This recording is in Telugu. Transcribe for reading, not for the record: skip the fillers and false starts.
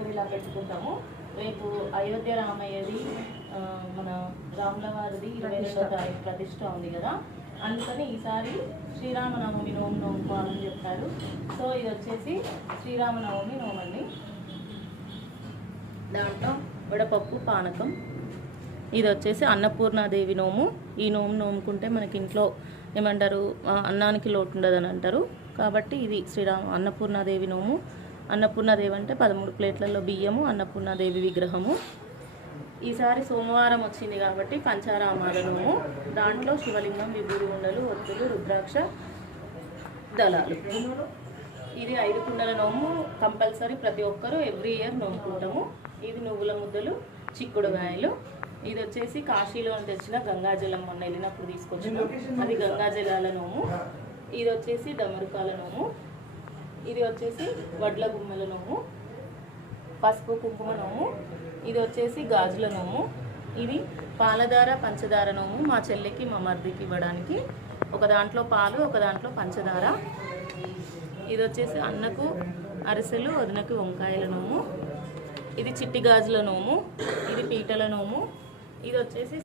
ఇక్కడ ఇలా పెట్టుకుంటాము. రేపు అయోధ్య రామయ్యది మన రాముల వారిది 22వ తారీఖు ప్రతిష్ట ఉంది కదా, అందుకని ఈసారి శ్రీరామనవమి నోము నోముకోవాలని చెప్పారు. సో ఇది వచ్చేసి శ్రీరామనవమి నోమండి. దాంట్లో వడపప్పు పానకం. ఇది వచ్చేసి అన్నపూర్ణాదేవి నోము. ఈ నోము నోముకుంటే మనకి ఇంట్లో ఏమంటారు, అన్నానికి లోటు ఉండదని అంటారు. కాబట్టి ఇది అన్నపూర్ణాదేవి నోము. అన్నపూర్ణాదేవి అంటే 13 ప్లేట్లలో బియ్యము, అన్నపూర్ణాదేవి విగ్రహము. ఈసారి సోమవారం వచ్చింది కాబట్టి పంచారామాల నోము. దాంట్లో శివలింగం, విభూది ఉండలు, ఒత్తులు, రుద్రాక్ష దళాలు. ఇది 5 కుండల నోము. కంపల్సరీ ప్రతి ఒక్కరూ ఎవ్రీ ఇయర్ నోముకుంటాము. ఇది నువ్వుల ముద్దలు, చిక్కుడుగాయలు. ఇది వచ్చేసి కాశీలో తెచ్చిన గంగాజలం, మొన్న వెళ్ళినప్పుడు తీసుకొచ్చినాం, అది గంగాజలాల నోము. ఇది వచ్చేసి డమరుకాల నోము. ఇది వచ్చేసి వడ్ల గుమ్మల నోము, పసుపు కుంకుమ నోము. ఇది వచ్చేసి గాజుల నోము. ఇది పాలధార పంచదార నోము. మా చెల్లికి మా మర్దికి ఇవ్వడానికి. ఒక దాంట్లో పాలు, ఒక దాంట్లో పంచదార. ఇది వచ్చేసి అన్నకు అరిసెలు, వదినకు వంకాయల నోము. ఇది చిట్టి గాజుల నోము. ఇది పీటల నోము. ఇది వచ్చేసి